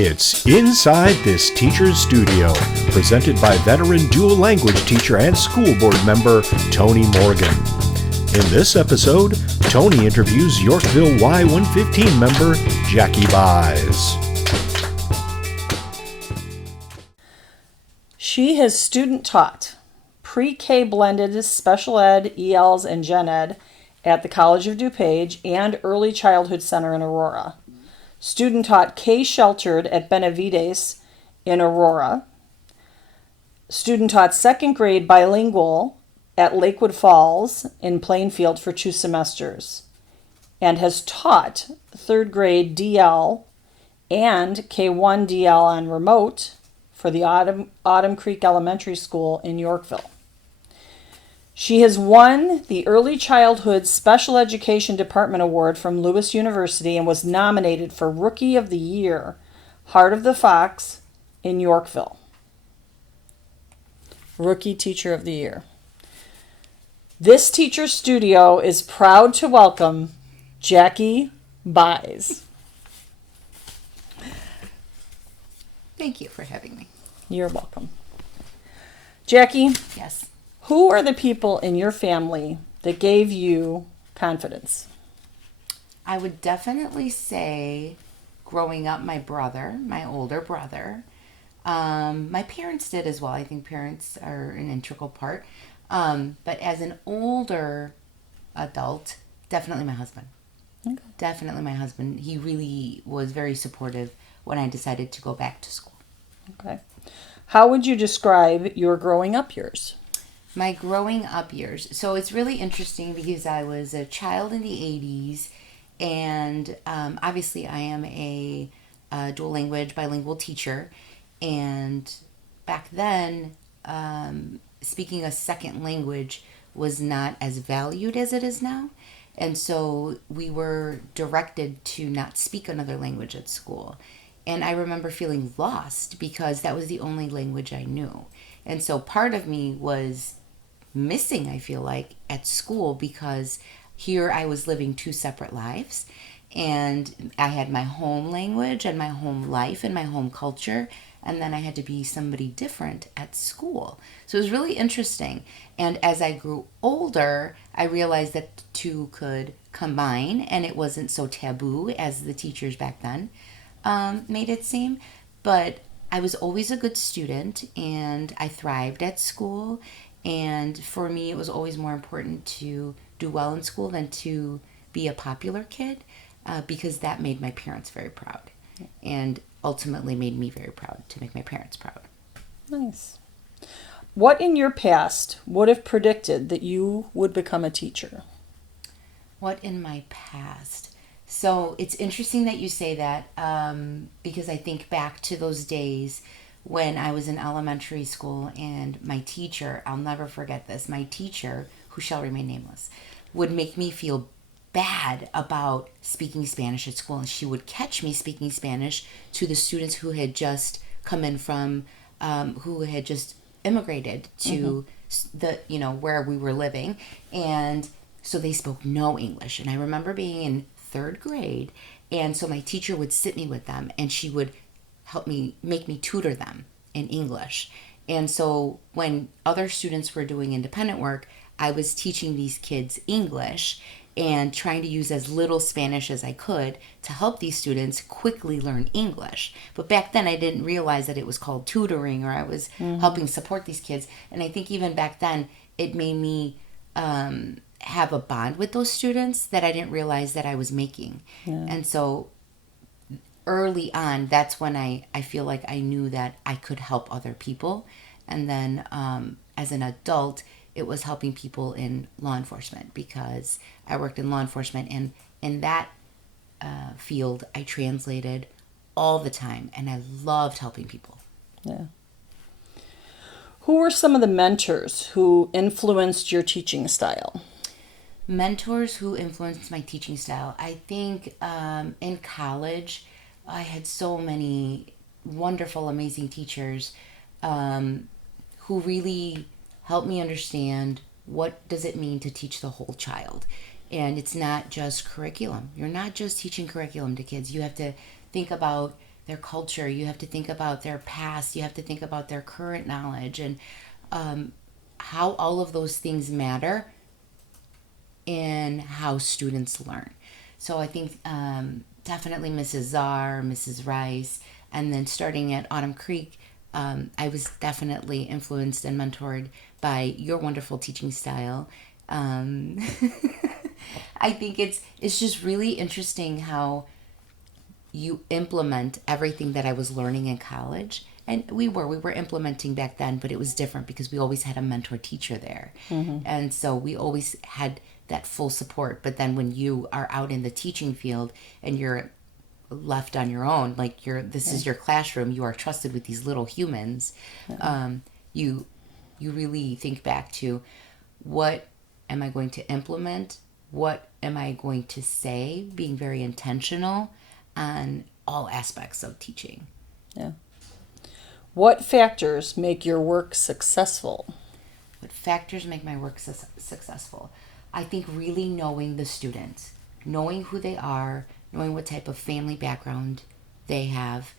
It's Inside This Teacher's Studio, presented by veteran dual language teacher and school board member Toni Morgan. In this episode, Toni interviews Yorkville Y115 member Jackie Bjes. She has student taught pre-K blended special ed, ELs, and gen ed at the College of DuPage and Early Childhood Center in Aurora. Student taught K sheltered at Benavides in Aurora. Student taught second grade bilingual at Lakewood Falls in Plainfield for 2 semesters, and has taught third grade DL and K1 DL on remote for the Autumn Creek Elementary School in Yorkville. She has won the Early Childhood Special Education Department Award from Lewis University and was nominated for Rookie of the Year, Heart of the Fox in Yorkville. Rookie Teacher of the Year. This teacher studio is proud to welcome Jackie Bjes. Thank you for having me. You're welcome. Jackie? Yes. Who are the people in your family that gave you confidence? I would definitely say growing up, my brother, my older brother. My parents did as well. I think parents are an integral part. But as an older adult, definitely my husband. Okay. Definitely my husband. He really was very supportive when I decided to go back to school. Okay. How would you describe your growing up years? My growing up years. So it's really interesting because I was a child in the 80s, and obviously I am a dual language bilingual teacher, and back then speaking a second language was not as valued as it is now, and so we were directed to not speak another language at school. And I remember feeling lost because that was the only language I knew. And so part of me was missing, I feel like, at school, because here I was living 2 separate lives, and I had my home language and my home life and my home culture, and then I had to be somebody different at school. So it was really interesting. And as I grew older, I realized that the two could combine, and it wasn't so taboo as the teachers back then made it seem. But I was always a good student, and I thrived at school. And for me, it was always more important to do well in school than to be a popular kid, because that made my parents very proud, and ultimately made me very proud to make my parents proud. Nice. What in your past would have predicted that you would become a teacher? What in my past? So it's interesting that you say that, because I think back to those days when I was in elementary school, and my teacher, I'll never forget this, my teacher, who shall remain nameless, would make me feel bad about speaking Spanish at school. And she would catch me speaking Spanish to the students who had just come in from, who had just immigrated to where we were living. And so they spoke no English. And I remember being in 3rd grade, and so my teacher would sit me with them, and she would make me tutor them in English. And so when other students were doing independent work, I was teaching these kids English and trying to use as little Spanish as I could to help these students quickly learn English. But back then I didn't realize that it was called tutoring, or I was helping support these kids. And I think even back then it made me have a bond with those students that I didn't realize that I was making. Yeah. And so early on, that's when I feel like I knew that I could help other people. And then as an adult, it was helping people in law enforcement, because I worked in law enforcement, and in that field I translated all the time, and I loved helping people. Yeah. Who were some of the mentors who influenced your teaching style? Mentors who influenced my teaching style. I think in college, I had so many wonderful, amazing teachers who really helped me understand what does it mean to teach the whole child. And it's not just curriculum. You're not just teaching curriculum to kids. You have to think about their culture, you have to think about their past, you have to think about their current knowledge, and how all of those things matter in how students learn. So I think definitely Mrs. Czar, Mrs. Rice, and then starting at Autumn Creek, I was definitely influenced and mentored by your wonderful teaching style. I think it's just really interesting how you implement everything that I was learning in college. And we were implementing back then, but it was different because we always had a mentor teacher there. And so we always had that full support. But then when you are out in the teaching field and you're left on your own, like this is your classroom, you are trusted with these little humans, you really think back to, what am I going to implement? What am I going to say? Being very intentional on all aspects of teaching. Yeah. What factors make your work successful? What factors make my work successful? I think really knowing the students, knowing who they are, knowing what type of family background they have,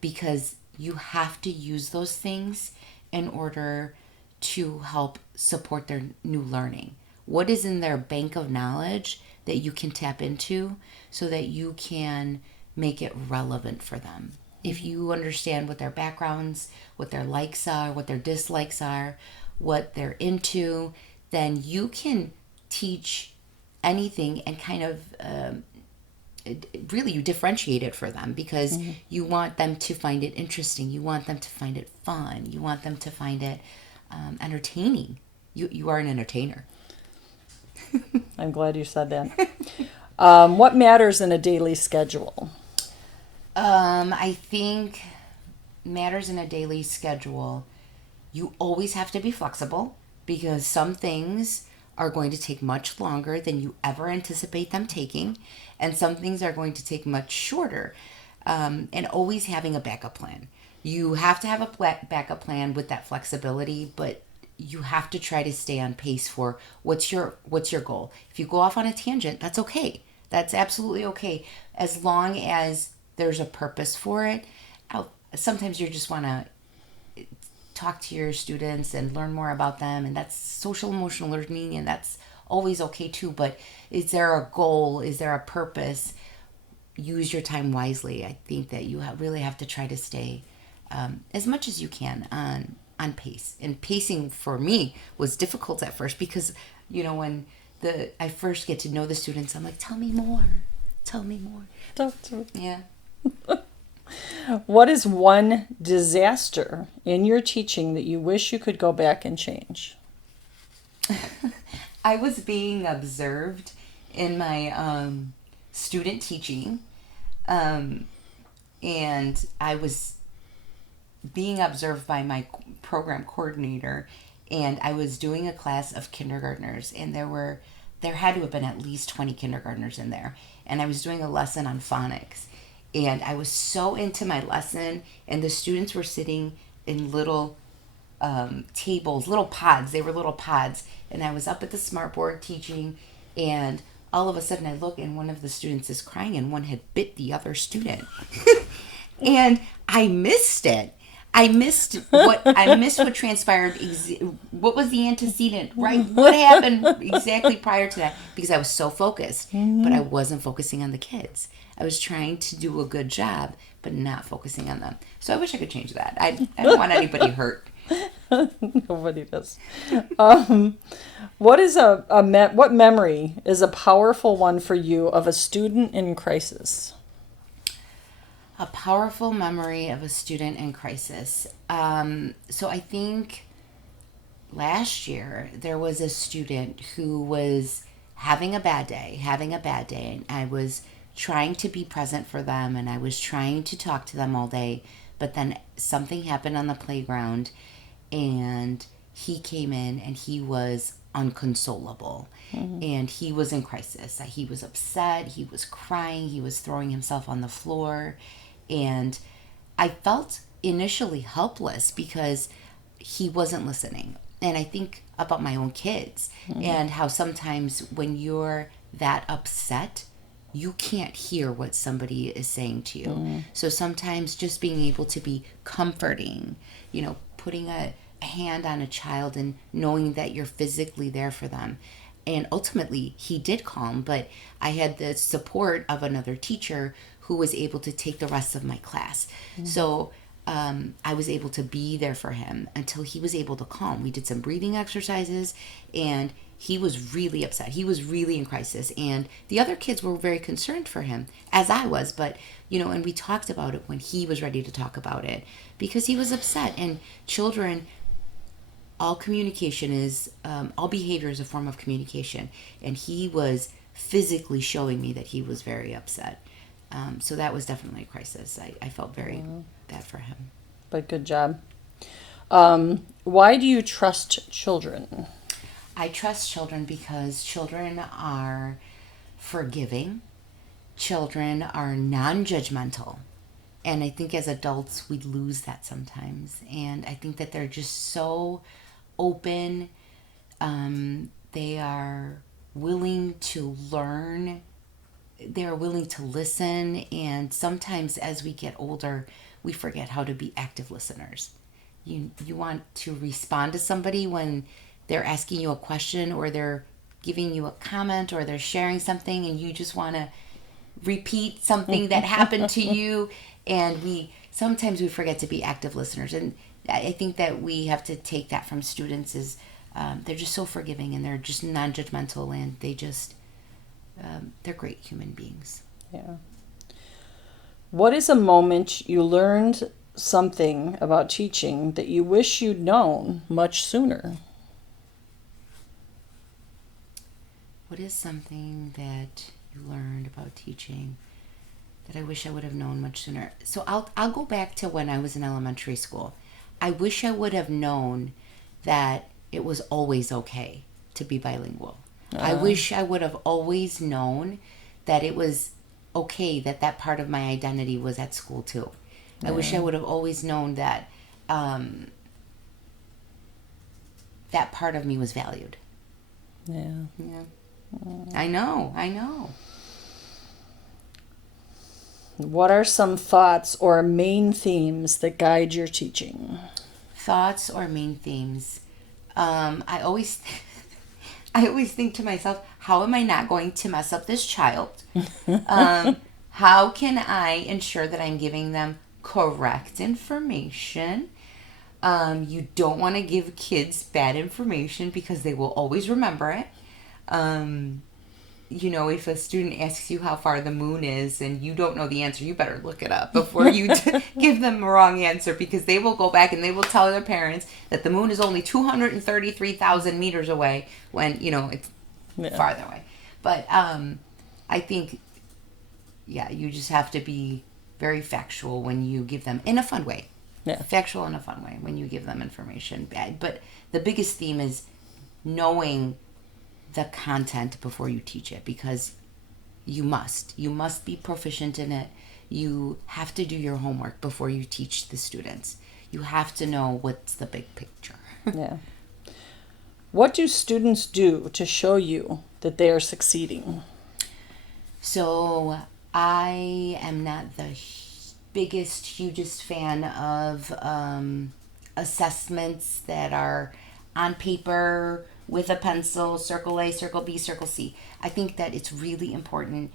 because you have to use those things in order to help support their new learning. What is in their bank of knowledge that you can tap into so that you can make it relevant for them? If you understand what their backgrounds, what their likes are, what their dislikes are, what they're into, then you can teach anything and kind of really you differentiate it for them, because you want them to find it interesting. You want them to find it fun. You want them to find it entertaining. You are an entertainer. I'm glad you said that. What matters in a daily schedule? I think matters in a daily schedule, you always have to be flexible, because some things are going to take much longer than you ever anticipate them taking, and some things are going to take much shorter, and always having a backup plan. You have to have a backup plan with that flexibility, but you have to try to stay on pace for what's your goal. If you go off on a tangent, that's okay. That's absolutely okay, as long as there's a purpose for it. Sometimes you just want to talk to your students and learn more about them, and that's social emotional learning, and that's always okay too. But is there a goal? Is there a purpose? Use your time wisely. I think that you really have to try to stay as much as you can on pace. And pacing for me was difficult at first, because when I first get to know the students, I'm like, tell me more. Yeah. What is one disaster in your teaching that you wish you could go back and change? I was being observed in my student teaching, and I was being observed by my program coordinator, and I was doing a class of kindergartners, and there had to have been at least 20 kindergartners in there, and I was doing a lesson on phonics. And I was so into my lesson, and the students were sitting in little tables, little pods. They were little pods. And I was up at the smartboard teaching, and all of a sudden I look, and one of the students is crying, and one had bit the other student. And I missed it. I missed what transpired. What was the antecedent, right? What happened exactly prior to that? Because I was so focused, but I wasn't focusing on the kids. I was trying to do a good job, but not focusing on them. So I wish I could change that. I don't want anybody hurt. Nobody does. What memory is a powerful one for you of a student in crisis? A powerful memory of a student in crisis. So I think last year there was a student who was having a bad day, and I was trying to be present for them, and I was trying to talk to them all day, but then something happened on the playground, and he came in and he was unconsolable. And he was in crisis. He was upset, he was crying, he was throwing himself on the floor, and I felt initially helpless because he wasn't listening. And I think about my own kids and how sometimes when you're that upset, you can't hear what somebody is saying to you. So sometimes just being able to be comforting, putting a hand on a child and knowing that you're physically there for them. And ultimately, he did calm, but I had the support of another teacher who was able to take the rest of my class. So I was able to be there for him until he was able to calm. We did some breathing exercises, and he was really upset. He was really in crisis, and the other kids were very concerned for him, as I was. But and we talked about it when he was ready to talk about it, because he was upset. And children, all communication is, all behavior is a form of communication, and he was physically showing me that he was very upset. So that was definitely a crisis. I felt very bad for him. But good job. Why do you trust children? I trust children because children are forgiving. Children are non-judgmental. And I think as adults, we lose that sometimes. And I think that they're just so open. They are willing to learn. They're willing to listen. And sometimes as we get older, we forget how to be active listeners. You want to respond to somebody when they're asking you a question, or they're giving you a comment, or they're sharing something, and you just want to repeat something that happened to you. And sometimes we forget to be active listeners. And I think that we have to take that from students is they're just so forgiving, and they're just non-judgmental, and they're great human beings. Yeah. What is a moment you learned something about teaching that you wish you'd known much sooner? What is something that you learned about teaching that I wish I would have known much sooner? So I'll go back to when I was in elementary school. I wish I would have known that it was always okay to be bilingual. I wish I would have always known that it was okay that part of my identity was at school too. I wish I would have always known that that part of me was valued. Yeah. I know. What are some thoughts or main themes that guide your teaching? Thoughts or main themes. I always think to myself, how am I not going to mess up this child? How can I ensure that I'm giving them correct information? You don't want to give kids bad information because they will always remember it. If a student asks you how far the moon is and you don't know the answer, you better look it up before you give them the wrong answer, because they will go back and they will tell their parents that the moon is only 233,000 meters away when, it's farther away. But I think, you just have to be very factual when you give them, in a fun way. Yeah. Factual in a fun way when you give them information. But the biggest theme is knowing the content before you teach it, because you must be proficient in it. You have to do your homework before you teach the students. You have to know what's the big picture. Yeah. What do students do to show you that they are succeeding? So I am not the hugest fan of assessments that are on paper with a pencil, circle A, circle B, circle C. I think that it's really important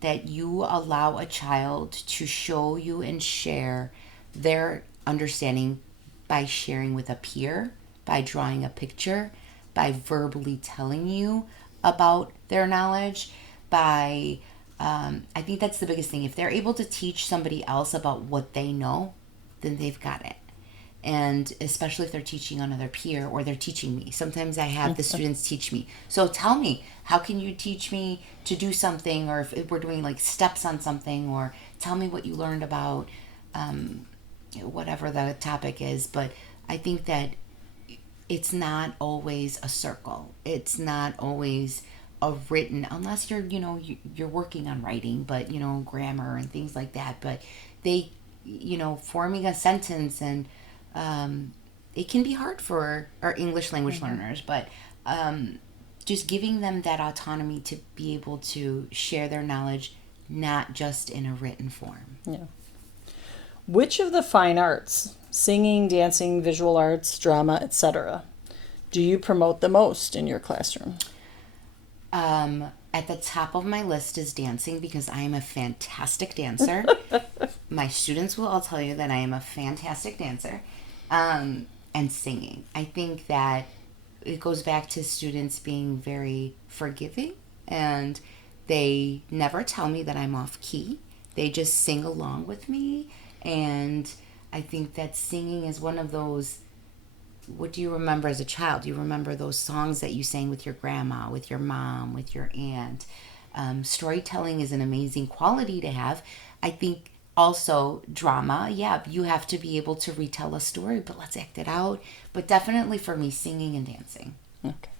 that you allow a child to show you and share their understanding by sharing with a peer, by drawing a picture, by verbally telling you about their knowledge, I think that's the biggest thing. If they're able to teach somebody else about what they know, then they've got it. And especially if they're teaching another peer, or they're teaching me. Sometimes I have the students teach me. So tell me, how can you teach me to do something? Or if we're doing like steps on something, or tell me what you learned about whatever the topic is. But I think that it's not always a circle. It's not always a written, unless you're working on writing, but grammar and things like that. But they, forming a sentence, and it can be hard for our English language learners, but just giving them that autonomy to be able to share their knowledge, not just in a written form. Yeah. Which of the fine arts, singing, dancing, visual arts, drama, etc., do you promote the most in your classroom? At the top of my list is dancing, because I am a fantastic dancer. My students will all tell you that I am a fantastic dancer. And singing. I think that it goes back to students being very forgiving, and they never tell me that I'm off key. They just sing along with me. And I think that singing is one of those, what do you remember as a child? Do you remember those songs that you sang with your grandma, with your mom, with your aunt? Storytelling is an amazing quality to have. I think also drama, yeah, you have to be able to retell a story, but let's act it out. But definitely for me, singing and dancing. Okay.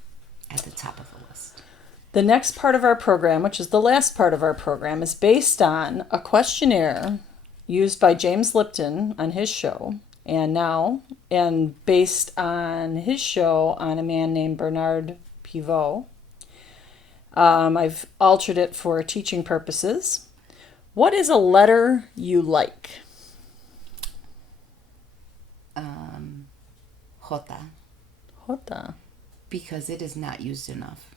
At the top of the list. The next part of our program, which is the last part of our program, is based on a questionnaire used by James Lipton on his show, and based on his show on a man named Bernard Pivot. I've altered it for teaching purposes. What is a letter you like? Jota. Jota. Because it is not used enough.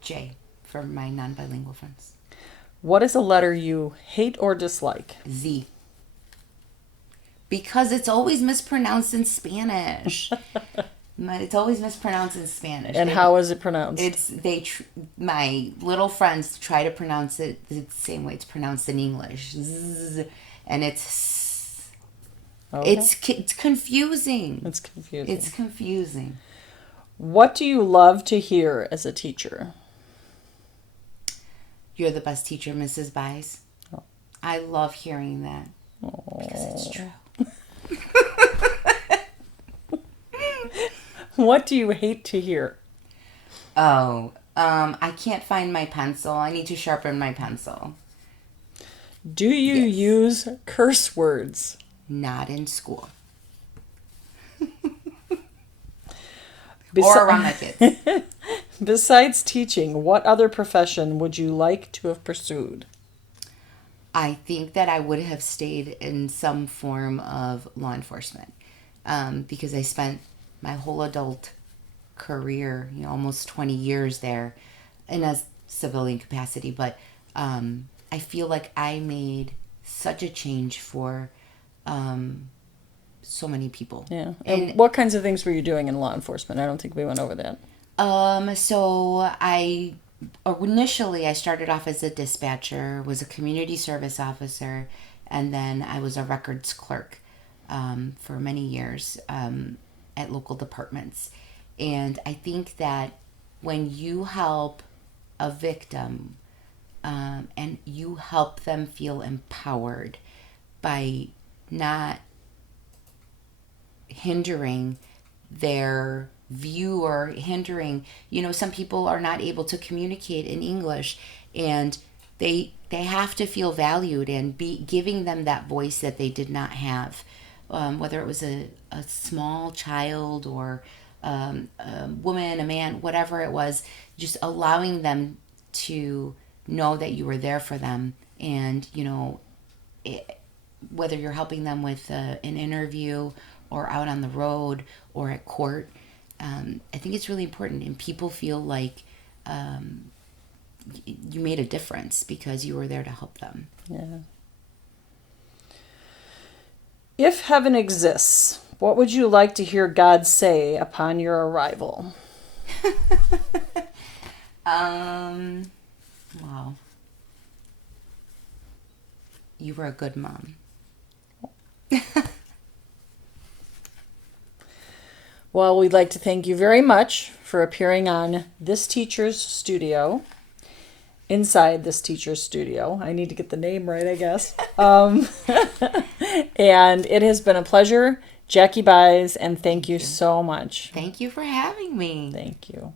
J, for my non-bilingual friends. What is a letter you hate or dislike? Z. Because it's always mispronounced in Spanish. It's always mispronounced in Spanish. And how is it pronounced? My little friends try to pronounce it the same way it's pronounced in English. Zzz, and it's Okay. it's confusing. It's confusing. It's confusing. What do you love to hear as a teacher? You're the best teacher, Mrs. Bjes. Oh. I love hearing that. Oh. Because it's true. What do you hate to hear? I can't find my pencil. I need to sharpen my pencil. Do you use curse words? Not in school. Besi- Or around my kids. Besides teaching, what other profession would you like to have pursued? I think that I would have stayed in some form of law enforcement, because I spent my whole adult career, almost 20 years there in a civilian capacity. But I feel like I made such a change for so many people. Yeah. And what kinds of things were you doing in law enforcement? I don't think we went over that. So initially I started off as a dispatcher, was a community service officer, and then I was a records clerk for many years at local departments. And I think that when you help a victim and you help them feel empowered by not hindering their view or hindering, some people are not able to communicate in English, and they have to feel valued, and be giving them that voice that they did not have, whether it was a small child or a woman, a man, whatever it was, just allowing them to know that you were there for them. And whether you're helping them with an interview or out on the road or at court, I think it's really important, and people feel like you made a difference because you were there to help them. Yeah. If heaven exists, what would you like to hear God say upon your arrival? Wow. You were a good mom. Well, we'd like to thank you very much for appearing on This Teacher's Studio, inside This Teacher's Studio. I need to get the name right, I guess. And it has been a pleasure, Jackie Bjes, and thank you so much. Thank you for having me. Thank you.